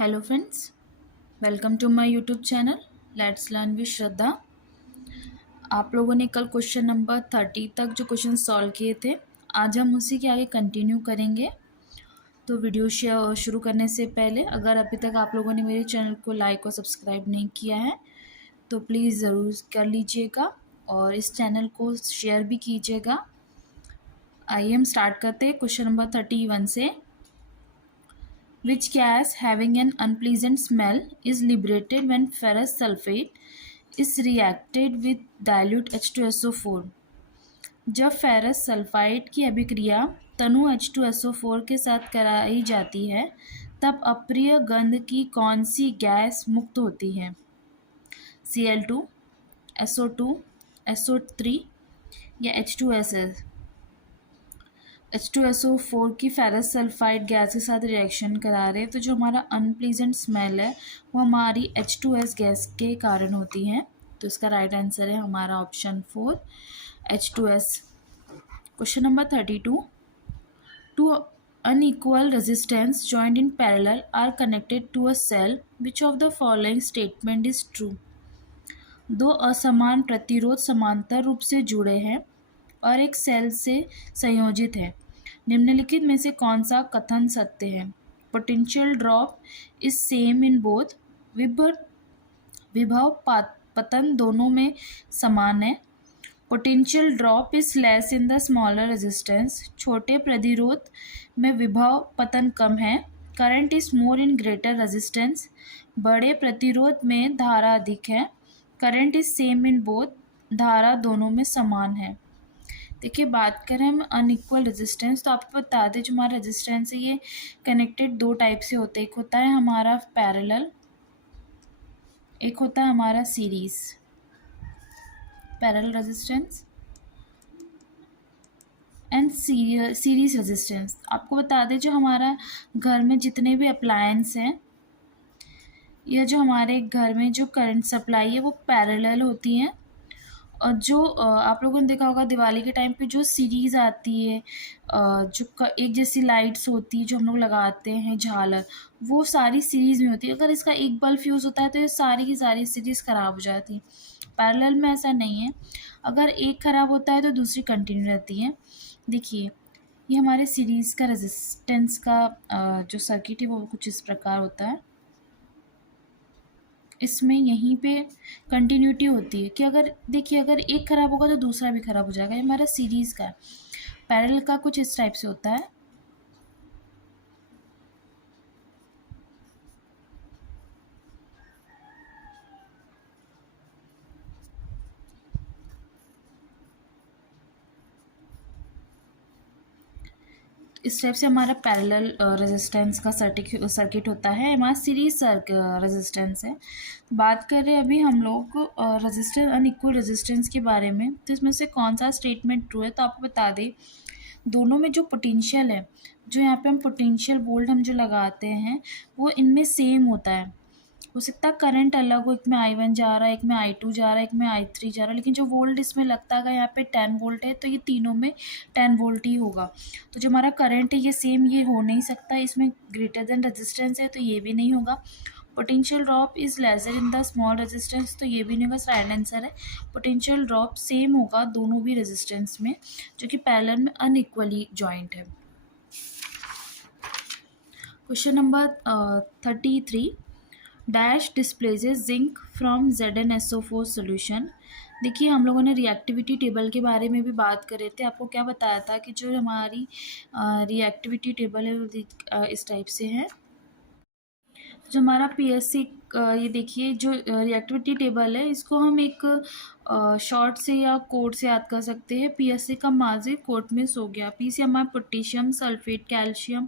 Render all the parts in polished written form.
Hello friends, welcome to my YouTube channel let's learn with Shraddha. आप लोगों ने कल क्वेश्चन नंबर 30 तक जो क्वेश्चन सॉल्व किए थे, आज हम उसी के आगे कंटिन्यू करेंगे। तो वीडियो शुरू करने से पहले अगर अभी तक आप लोगों ने मेरे चैनल को लाइक और सब्सक्राइब नहीं किया है तो प्लीज़ ज़रूर कर लीजिएगा और इस चैनल को शेयर भी कीजिएगा। आइए हम स्टार्ट करते हैं क्वेश्चन नंबर 31 से। Which gas having an unpleasant smell is liberated when ferrous sulfate is reacted with dilute H2SO4? जब फेरस सल्फाइड की अभिक्रिया तनु H2SO4 के साथ कराई जाती है तब अप्रिय गंध की कौन सी गैस मुक्त होती है? Cl2, SO2, SO3 या H2SS? H2SO4 की फेरस सल्फाइड गैस के साथ रिएक्शन करा रहे हैं तो जो हमारा अनप्लीजेंट स्मेल है वो हमारी H2S गैस के कारण होती है। तो इसका राइट आंसर है हमारा option 4 H2S। Question number 32। Two unequal resistance joined in parallel are connected to a cell, which of the following statement is true? दो असमान प्रतिरोध समांतर रूप से जुड़े हैं और एक सेल से संयोजित है। निम्नलिखित में से कौन सा कथन सत्य है? Potential drop is same in both. विभव पतन दोनों में समान है। Potential drop is less in the smaller resistance. छोटे प्रतिरोध में विभव पतन कम है। Current is more in greater resistance. बड़े प्रतिरोध में धारा अधिक है। Current is same in both. धारा दोनों में समान है। देखिए, बात करें हम अनइक्वल रेजिस्टेंस तो आपको बता दें जो हमारा रेजिस्टेंस है ये कनेक्टेड दो टाइप से होते हैं। एक होता है हमारा पैरेलल, एक होता है हमारा series. Parallel resistance and series resistance. आपको बता दें जो हमारा घर में जितने भी अप्लायंस हैं या जो हमारे घर में जो करंट सप्लाई है वो पैरेलल होती हैं। और जो आप लोगों ने देखा होगा दिवाली के टाइम पे जो सीरीज़ आती है, जो एक जैसी लाइट्स होती है जो हम लोग लगाते हैं झालर, वो सारी सीरीज़ में होती है। अगर इसका एक बल्ब फ्यूज़ होता है तो ये सारी की सारी सीरीज़ ख़राब हो जाती है। पैरेलल में ऐसा नहीं है, अगर एक ख़राब होता है तो दूसरी कंटिन्यू रहती है। देखिए, ये हमारे सीरीज़ का रेजिस्टेंस का जो सर्किट है वो कुछ इस प्रकार होता है। इसमें यहीं पे कंटिन्यूटी होती है कि अगर देखिए अगर एक ख़राब होगा तो दूसरा भी ख़राब हो जाएगा। ये हमारा सीरीज़ का है। पैरेलल का कुछ इस टाइप से होता है। इस टाइप से हमारा पैरेलल रेजिस्टेंस का सर्किट होता है। हमारा सीरीज रेजिस्टेंस है। बात कर रहे हैं अभी हम लोग रेजिस्टेंस अनइक्वल रेजिस्टेंस के बारे में। तो इसमें से कौन सा स्टेटमेंट ट्रू है? तो आपको बता दें दोनों में जो पोटेंशियल है, जो यहाँ पे हम पोटेंशियल वोल्ट हम जो लगाते हैं वो इनमें सेम होता है। हो सकता है करंट अलग हो, एक में I1 जा रहा है, एक में I2 जा रहा है, एक में I3 जा रहा है, लेकिन जो वोल्ट इसमें लगता है यहाँ पे 10 वोल्ट है तो ये तीनों में 10 वोल्ट ही होगा। तो जो हमारा करंट है ये सेम ये हो नहीं सकता, इसमें ग्रेटर देन रेजिस्टेंस है तो ये भी नहीं होगा। Potential drop is lesser in the small resistance तो ये भी नहीं होगा। राइट आंसर है पोटेंशियल ड्रॉप सेम होगा दोनों भी रेजिस्टेंस में, जो कि पैरेलल में अनइक्वली जॉइंट है। Question number 33। Dash displaces zinc from ZnSO4 solution. देखिए, हम लोगों ने रिएक्टिविटी टेबल के बारे में भी बात कर रहे थे। आपको क्या बताया था कि जो हमारी रिएक्टिविटी टेबल है वो इस टाइप से है। जो हमारा PSC ये देखिए जो रिएक्टिविटी टेबल है इसको हम एक शॉर्ट से या कोड से याद कर सकते हैं। PSC का माजी कोट में सो गया। P से हमारा पोटेशियम सल्फेट कैल्शियम,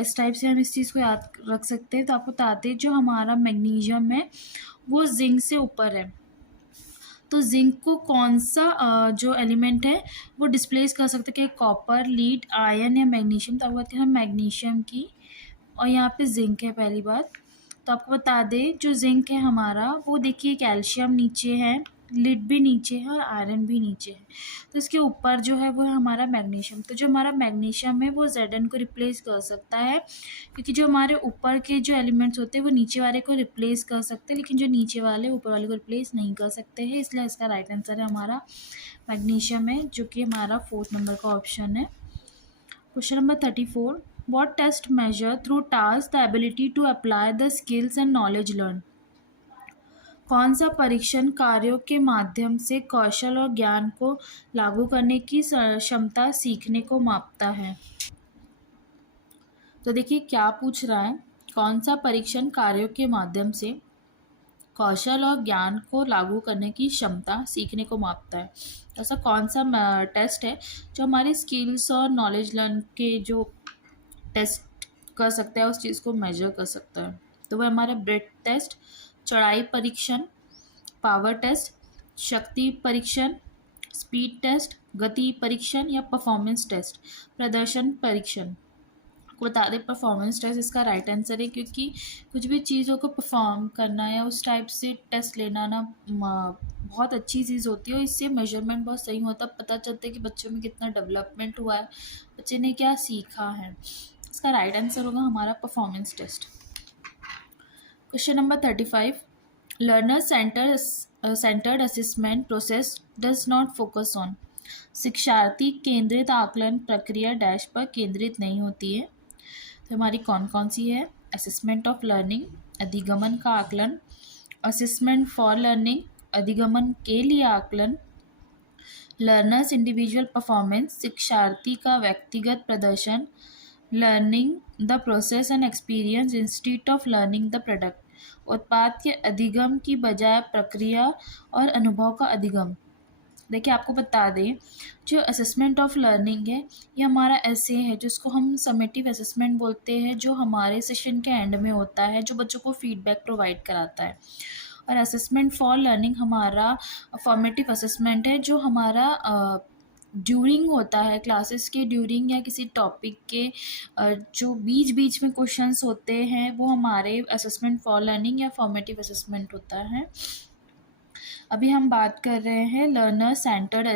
इस टाइप से हम इस चीज़ को याद रख सकते हैं। तो आपको बताते हैं जो हमारा मैग्नीशियम है वो जिंक से ऊपर है। तो जिंक को कौन सा जो एलिमेंट है वो डिस्प्लेस कर सकते हैं कि कॉपर, लीड, आयरन या मैग्नीशियम। तो आपको बताते हैं मैग्नीशियम की, और यहाँ पे जिंक है पहली बात। तो आपको बता दें जो जिंक है हमारा वो देखिए कैल्शियम नीचे है, लिड भी नीचे है और आयरन भी नीचे है। तो इसके ऊपर जो है वो है हमारा मैग्नीशियम। तो जो हमारा मैग्नीशियम है वो Zn को रिप्लेस कर सकता है, क्योंकि जो हमारे ऊपर के जो एलिमेंट्स होते हैं वो नीचे वाले को रिप्लेस कर सकते हैं, लेकिन जो नीचे वाले ऊपर वाले को रिप्लेस नहीं कर सकते हैं। इसलिए इसका राइट आंसर है हमारा मैग्नीशियम है, जो कि हमारा 4th नंबर का ऑप्शन है। Question number 34, what test measure through tasks the ability to apply the skills and knowledge learned? कौन सा परीक्षण कार्यों के माध्यम से कौशल और ज्ञान को लागू करने की क्षमता सीखने को मापता है? तो देखिए क्या पूछ रहा है, कौन सा परीक्षण कार्यों के माध्यम से कौशल और ज्ञान को लागू करने की क्षमता सीखने को मापता है। ऐसा कौन सा टेस्ट है जो हमारी स्किल्स और नॉलेज लर्न के जो टेस्ट कर सकता है उस चीज़ को मेजर कर सकता है? तो वह हमारा ब्रेथ टेस्ट, चौड़ाई परीक्षण, पावर टेस्ट, शक्ति परीक्षण, स्पीड टेस्ट, गति परीक्षण या परफॉर्मेंस टेस्ट, प्रदर्शन परीक्षण। आपको बता दें परफॉर्मेंस टेस्ट इसका राइट आंसर है, क्योंकि कुछ भी चीज़ों को परफॉर्म करना या उस टाइप से टेस्ट लेना ना बहुत अच्छी चीज़ होती है, और इससे मेजरमेंट बहुत सही होता है, पता चलता है कि बच्चों में कितना डेवलपमेंट हुआ है, बच्चे ने क्या सीखा है। इसका राइट आंसर होगा हमारा performance test. Question number 35, learner centred assessment process does not focus on. शिक्षार्थी केंद्रित आकलन प्रक्रिया डैश पर केंद्रित नहीं होती है। तो हमारी कौन कौन सी है? असेसमेंट ऑफ लर्निंग, अधिगमन का आकलन, असेसमेंट फॉर लर्निंग, अधिगमन के लिए आकलन, लर्नर्स इंडिविजुअल परफॉर्मेंस, शिक्षार्थी का व्यक्तिगत प्रदर्शन, learning the process and experience institute of learning the product. उत्पाद के अधिगम की बजाय प्रक्रिया और अनुभव का अधिगम। देखिए आपको बता दें, जो असेसमेंट ऑफ लर्निंग है ये हमारा ऐसे है जिसको हम समेटिव असेसमेंट बोलते हैं, जो हमारे सेशन के एंड में होता है, जो बच्चों को फीडबैक प्रोवाइड कराता है। और असेसमेंट फॉर लर्निंग हमारा फॉर्मेटिव असेसमेंट है, जो हमारा ड्यूरिंग होता है, क्लासेस के ड्यूरिंग या किसी टॉपिक के जो बीच बीच में क्वेश्चंस होते हैं वो हमारे असेसमेंट फॉर लर्निंग या फॉर्मेटिव असेसमेंट होता है। अभी हम बात कर रहे हैं लर्नर सेंटर्ड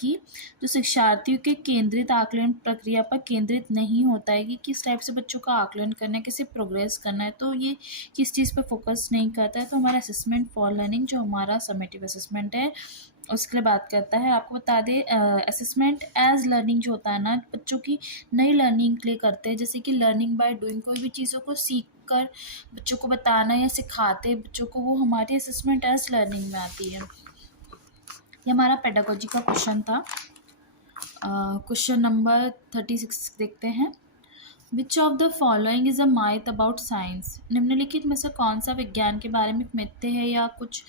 की, जो शिक्षार्थियों के केंद्रित आकलन प्रक्रिया पर केंद्रित नहीं होता है कि किस टाइप से बच्चों का आकलन करना है, कैसे प्रोग्रेस करना है, तो ये किस चीज़ पर फोकस नहीं करता है। तो हमारा असेसमेंट फॉर लर्निंग जो हमारा समेटिव असेसमेंट है उसके लिए बात करता है। आपको बता दें असेसमेंट एज लर्निंग जो होता है ना, बच्चों की नई लर्निंग के लिए करते हैं, जैसे कि लर्निंग बाय डूइंग, कोई भी चीज़ों को सीख कर बच्चों को बताना या सिखाते बच्चों को, वो हमारी असेसमेंट एज लर्निंग में आती है। ये हमारा पेडागोजी का क्वेश्चन था। क्वेश्चन नंबर 36 देखते हैं। विच of the following is a माइथ about science. निम्नलिखित में से कौन सा विज्ञान के बारे में एक मिथ्य है या कुछ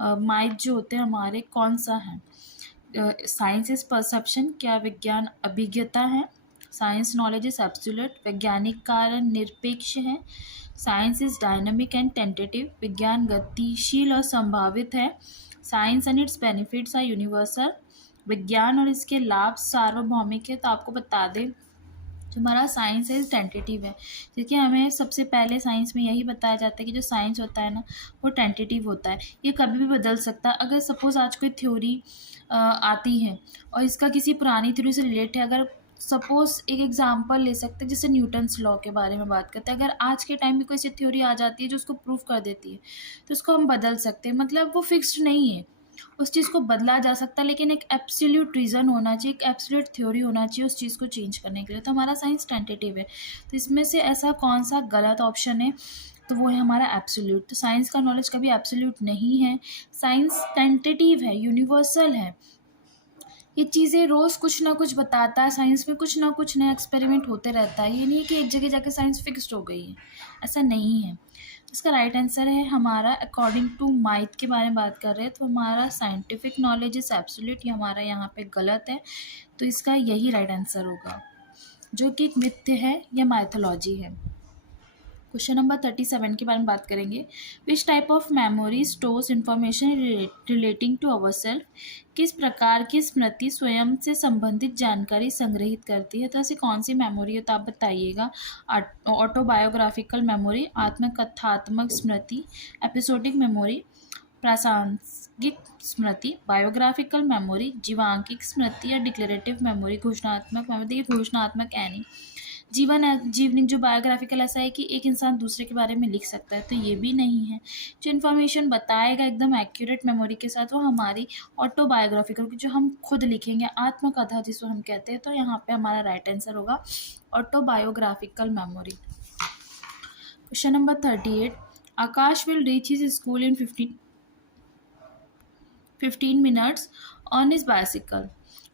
माइथ जो होते हैं हमारे, कौन सा है? साइंस इज परसेप्शन, क्या विज्ञान अभिज्ञता है? साइंस नॉलेज इज एब्सोल्यूट, वैज्ञानिक कारण निरपेक्ष है? Science is dynamic and tentative, विज्ञान गतिशील और संभावित है? Science and its benefits are universal, विज्ञान और इसके लाभ सार्वभौमिक है। तो आपको बता दें जो हमारा साइंस है टेंटेटिव है। देखिए हमें सबसे पहले साइंस में यही बताया जाता है कि जो साइंस होता है ना वो टेंटेटिव होता है, ये कभी भी बदल सकता है। अगर सपोज़ आज कोई थ्योरी आती है और इसका किसी पुरानी थ्योरी से रिलेट है, अगर सपोज़ एक एग्जांपल ले सकते हैं जैसे न्यूटन्स लॉ के बारे में बात करते हैं, अगर आज के टाइम में कोई सी थ्योरी आ जाती है जो उसको प्रूव कर देती है तो उसको हम बदल सकते हैं, मतलब वो फिक्स्ड नहीं है, उस चीज़ को बदला जा सकता है, लेकिन एक एब्सोल्यूट रीज़न होना चाहिए, एक एब्सोल्यूट थ्योरी होना चाहिए उस चीज़ को चेंज करने के लिए। तो हमारा साइंस टेंटेटिव है। तो इसमें से ऐसा कौन सा गलत ऑप्शन है? तो वो है हमारा एब्सोल्यूट। तो साइंस का नॉलेज कभी एब्सोल्यूट नहीं है, साइंस टेंटेटिव है, यूनिवर्सल है। ये चीज़ें रोज़ कुछ ना कुछ बताता है, साइंस में कुछ ना कुछ नया एक्सपेरिमेंट होते रहता है, ये नहीं है कि एक जगह जाकर साइंस फिक्स्ड हो गई है, ऐसा नहीं है। इसका राइट आंसर है हमारा अकॉर्डिंग टू माइथ के बारे में बात कर रहे हैं, तो हमारा साइंटिफिक नॉलेज इज एब्सोल्यूट, ये हमारा यहाँ पे गलत है। तो इसका यही राइट आंसर होगा, जो कि एक मिथ्य है या माइथोलॉजी है। क्वेश्चन नंबर 37 के बारे में बात करेंगे। Which type of memory stores information relating to our self. किस प्रकार की स्मृति स्वयं से संबंधित जानकारी संग्रहित करती है? तो ऐसी कौन सी मेमोरी है तो आप बताइएगा। ऑटोबायोग्राफिकल मेमोरी, आत्मकथात्मक स्मृति, एपिसोडिक मेमोरी, प्रासंगिक स्मृति, बायोग्राफिकल मेमोरी, जीवांकिक स्मृति या डिक्लेरेटिव मेमोरी, घोषणात्मक मेमोरी। देखिए घोषणात्मक है नहीं, जीवनी जो बायोग्राफिकल ऐसा है कि एक इंसान दूसरे के बारे में लिख सकता है, तो ये भी नहीं है। जो इन्फॉर्मेशन बताएगा एकदम एक्यूरेट मेमोरी के साथ, वो हमारी ऑटोबायोग्राफिकल की जो हम खुद लिखेंगे, आत्मकथा जिसको हम कहते हैं, तो यहाँ पे हमारा राइट आंसर होगा autobiographical memory. Question number 38, Akash will reach his school in 15 minutes on his bicycle.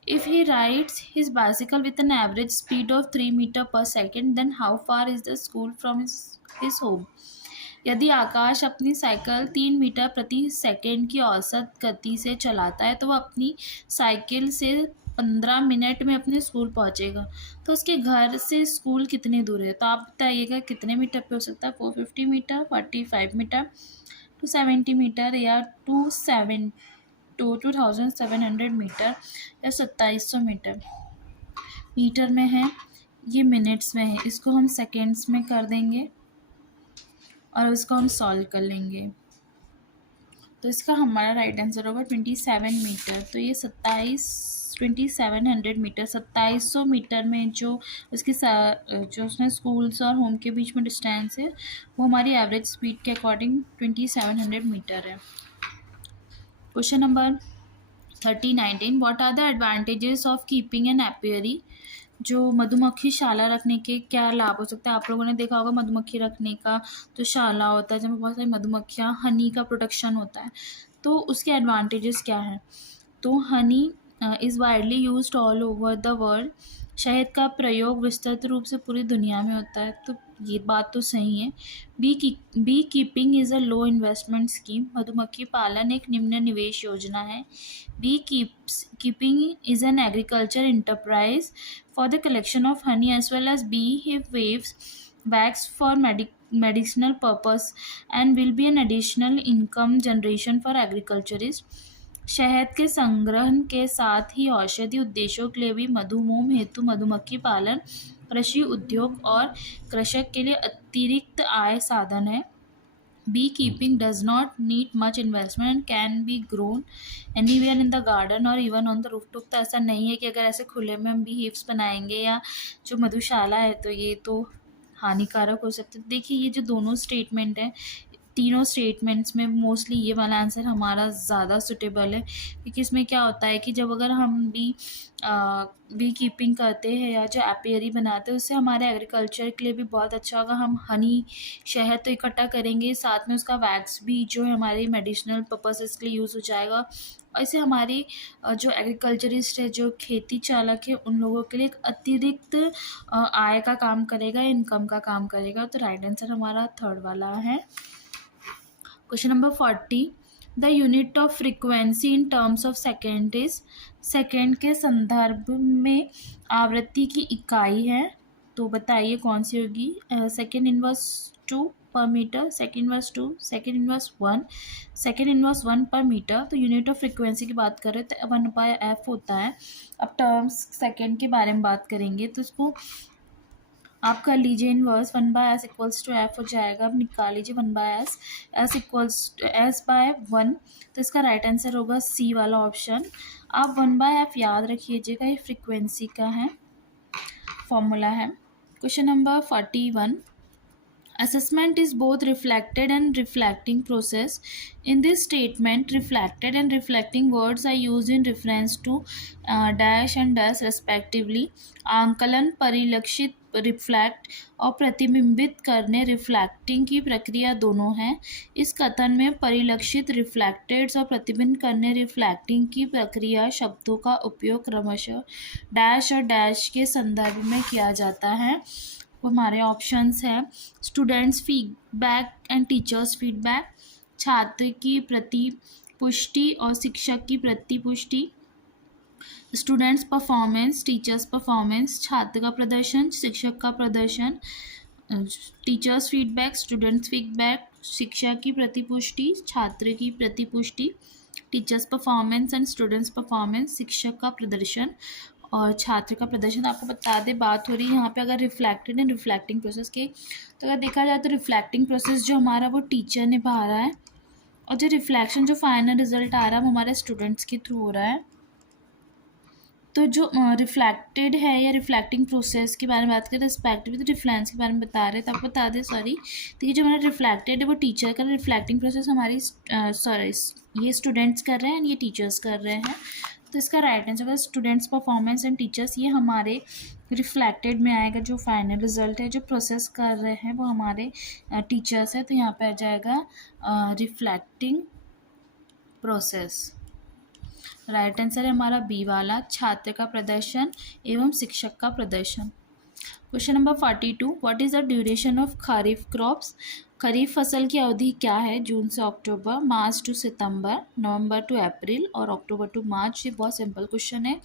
If he rides his bicycle with an average speed of 3 meter per second, then how far is the school from his home? यदि आकाश अपनी cycle 3 metre प्रति second की औसत गति से चलाता है, तो वह अपनी साइकिल से 15 मिनट में अपने स्कूल पहुंचेगा। तो उसके घर से स्कूल कितनी दूर है, तो आप बताइएगा कितने मीटर पे हो सकता है। 450 मीटर, 45 मीटर, 270 मीटर या 2700 मीटर या 2700 मीटर। मीटर में है, ये मिनट्स में है, इसको हम सेकेंड्स में कर देंगे और इसको हम सॉल्व कर लेंगे। तो इसका हमारा राइट आंसर होगा 27 मीटर। तो ये 2700 मीटर, 2700 मीटर में जो उसकी जो उसमें स्कूल्स और होम के बीच में डिस्टेंस है, वो हमारी एवरेज स्पीड के अकॉर्डिंग 2700 मीटर है। Question number 19, what are the advantages of keeping an apiary? जो मधुमक्खी शाला रखने के क्या लाभ हो सकता है। आप लोगों ने देखा होगा मधुमक्खी रखने का जो शाला होता है, जिसमें बहुत सारी मधुमक्खियाँ, हनी का प्रोडक्शन होता है, तो उसके एडवांटेजेस क्या हैं। तो Honey is widely used all over the world. शहद का प्रयोग विस्तृत रूप से पूरी दुनिया में होता है, तो ये बात तो सही है। Bee keeping is a low investment scheme. मधुमक्खी पालन एक निम्न निवेश योजना है। Bee keeping is an agriculture enterprise for the collection of honey as well as bee waves wax for medicinal purpose and will be an additional income generation for agriculturists। शहद के संग्रहण के साथ ही औषधि उद्देश्यों के लिए भी मधुमोम हेतु मधुमक्खी पालन कृषि उद्योग और कृषक के लिए अतिरिक्त आय साधन है। Bee keeping does not need much investment and can be grown anywhere in the garden or even on the rooftop. तो ऐसा नहीं है कि अगर ऐसे खुले में हम बी हिव्स बनाएंगे या जो मधुशाला है तो ये तो हानिकारक हो सकते। देखिए ये जो दोनों स्टेटमेंट हैं, तीनों स्टेटमेंट्स में मोस्टली ये वाला आंसर हमारा ज़्यादा सुटेबल है, क्योंकि इसमें क्या होता है कि जब अगर हम बी कीपिंग करते हैं या जो एपियरी बनाते हैं, उससे हमारे एग्रीकल्चर के लिए भी बहुत अच्छा होगा। हम हनी शहद तो इकट्ठा करेंगे, साथ में उसका वैक्स भी जो है हमारे मेडिसिनल पर्पसेस के लिए यूज़ हो जाएगा। और इससे हमारी जो एग्रीकल्चरिस्ट है, जो खेती चालक है, उन लोगों के लिए एक अतिरिक्त आय का काम करेगा, इनकम का काम करेगा। तो राइट आंसर हमारा थर्ड वाला है। Question number 40, the unit of frequency in terms of second is. Second के संदर्भ में आवृत्ति की इकाई है, तो बताइए कौन सी होगी। सेकेंड इनवर्स 2 पर metre, second inverse 2, second inverse 1, second inverse 1 पर मीटर। तो यूनिट ऑफ फ्रीक्वेंसी की बात करें तो 1/f होता है। अब टर्म्स सेकेंड के बारे में बात करेंगे तो इसको आप कर लीजिए inverse 1/s equals to F हो जाएगा। अब निकाल लीजिए 1/s, S equals S by 1, तो इसका राइट आंसर होगा सी वाला ऑप्शन। आप 1/f याद रखिएगा, ये फ्रीक्वेंसी का है, फॉर्मूला है। Question number 41, assessment is both reflected and reflecting process. In this statement, reflected and reflecting words are used in reference to dash and dash respectively. आंकलन, परिलक्षित, रिफ्लेक्ट और प्रतिबिंबित करने, रिफ्लेक्टिंग की प्रक्रिया दोनों है। इस कथन में परिलक्षित, रिफ्लेक्टेड और प्रतिबिंबित करने, रिफ्लेक्टिंग की प्रक्रिया शब्दों का उपयोग क्रमशः डैश और डैश के संदर्भ में किया जाता है। वो हमारे ऑप्शंस हैं students feedback and teachers feedback, छात्र की प्रतिपुष्टि और शिक्षक की प्रतिपुष्टि, स्टूडेंट्स परफॉर्मेंस, टीचर्स परफॉर्मेंस, छात्र का प्रदर्शन, शिक्षक का प्रदर्शन, टीचर्स फीडबैक, स्टूडेंट्स फीडबैक, शिक्षक की प्रतिपुष्टि, छात्र की प्रतिपुष्टि, teachers performance and students performance, शिक्षक का प्रदर्शन और छात्र का प्रदर्शन। आपको बता दें, बात हो रही है यहाँ पे अगर रिफ्लेक्टेड एंड रिफ्लेक्टिंग प्रोसेस की, तो अगर देखा जाए तो रिफ्लेक्टिंग प्रोसेस जो हमारा वो टीचर निभा रहा है और जो रिफ्लेक्शन जो फाइनल रिजल्ट आ रहा है वो हमारे स्टूडेंट्स के थ्रू हो रहा है। तो जो रिफ्लेक्टेड है या रिफ्लेक्टिंग प्रोसेस के बारे में बात करें, रिस्पेक्टिव तो रिफ्लेंस के बारे में बता रहे थे, आपको बता दें सॉरी। तो ये जो हमारा रिफ्लेक्टेड है वो टीचर का, रिफ्लेक्टिंग प्रोसेस हमारी सॉरी ये स्टूडेंट्स कर रहे हैं एंड ये टीचर्स कर रहे हैं। तो इसका राइट आंसर होगा स्टूडेंट्स परफॉर्मेंस एंड टीचर्स, ये हमारे रिफ्लेक्टेड में आएगा। जो फाइनल रिजल्ट है जो प्रोसेस कर रहे हैं वो हमारे टीचर्स है, तो यहाँ पे आ जाएगा रिफ्लेक्टिंग प्रोसेस। राइट आंसर है हमारा बी वाला, छात्र का प्रदर्शन एवं शिक्षक का प्रदर्शन। Question number 42, what is the duration of kharif crops? Kharif फसल की अवधि क्या है? जून से अक्टूबर, March two September, November to अप्रैल और अक्टूबर टू मार्च। ये बहुत सिंपल क्वेश्चन है।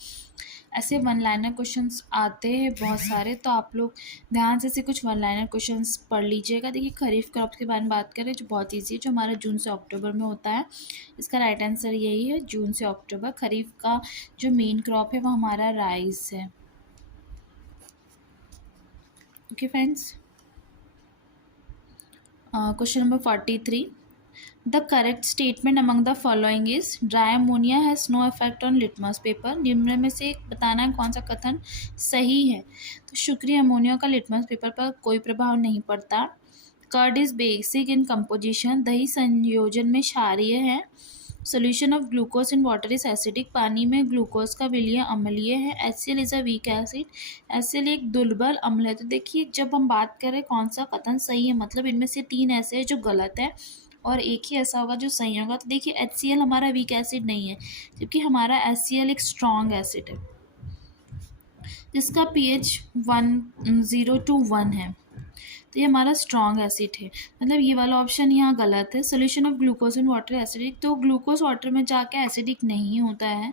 ऐसे वन लाइनर क्वेश्चंस आते हैं बहुत सारे, तो आप लोग ध्यान से कुछ वन लाइनर क्वेश्चंस पढ़ लीजिएगा। देखिए खरीफ क्रॉप के बारे में बात करें जो बहुत ईजी है, जो हमारा जून से अक्टूबर में होता है। इसका राइट आंसर यही है, जून से अक्टूबर। खरीफ का जो मेन क्रॉप है वो हमारा राइस है। Okay friends, question number 43, the correct statement among the following is dry ammonia has no effect on litmus paper. निम्न में से बताना है कौन सा कथन सही है। तो शुक्रिया अमोनिया का लिटमस पेपर पर कोई प्रभाव नहीं पड़ता। Curd is basic in composition, दही संयोजन में क्षारीय है। Solution of glucose in water is acidic, पानी में ग्लूकोज का विलय अम्लीय है। HCl is a weak acid, HCl एक दुर्बल अम्ल है। तो देखिए जब हम बात करें कौन सा कथन सही है, मतलब इनमें से 3 ऐसे हैं जो गलत है और एक ही ऐसा होगा जो सही होगा। तो देखिए HCl हमारा वीक एसिड नहीं है, जबकि हमारा HCl एक स्ट्रॉन्ग एसिड है जिसका pH 1 है। तो ये हमारा स्ट्रॉन्ग एसिड है, मतलब ये वाला ऑप्शन यहाँ गलत है। Solution of glucose in water acidic, तो ग्लूकोज वाटर में जाके एसिडिक नहीं होता है।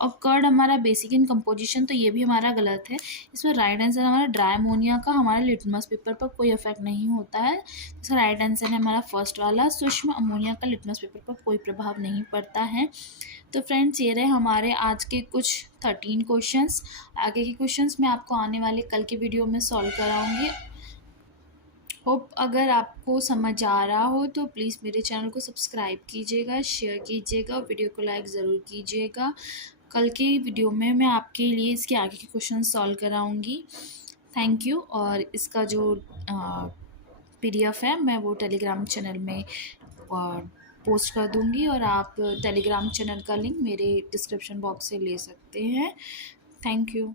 और कर्ड हमारा बेसिक इन कंपोजिशन, तो ये भी हमारा गलत है। इसमें राइट आंसर हमारा ड्राई अमोनिया का हमारे लिटमस पेपर पर कोई इफेक्ट नहीं होता है। इसका राइट आंसर है हमारा फर्स्ट वाला, सूक्ष्म अमोनिया का लिटमस पेपर पर कोई प्रभाव नहीं पड़ता है। तो फ्रेंड्स ये रहे हमारे आज के कुछ 13 क्वेश्चंस। आगे के क्वेश्चंस मैं आपको आने वाले कल के वीडियो में सॉल्व कराऊंगी। होप अगर आपको समझ आ रहा हो तो प्लीज़ मेरे चैनल को सब्सक्राइब कीजिएगा, शेयर कीजिएगा, वीडियो को लाइक ज़रूर कीजिएगा। कल के वीडियो में मैं आपके लिए इसके आगे के क्वेश्चन सॉल्व कराऊंगी। Thank you. और इसका जो PDF है मैं वो टेलीग्राम चैनल में पोस्ट कर दूंगी और आप टेलीग्राम चैनल का लिंक मेरे डिस्क्रिप्शन बॉक्स से ले सकते हैं। Thank you.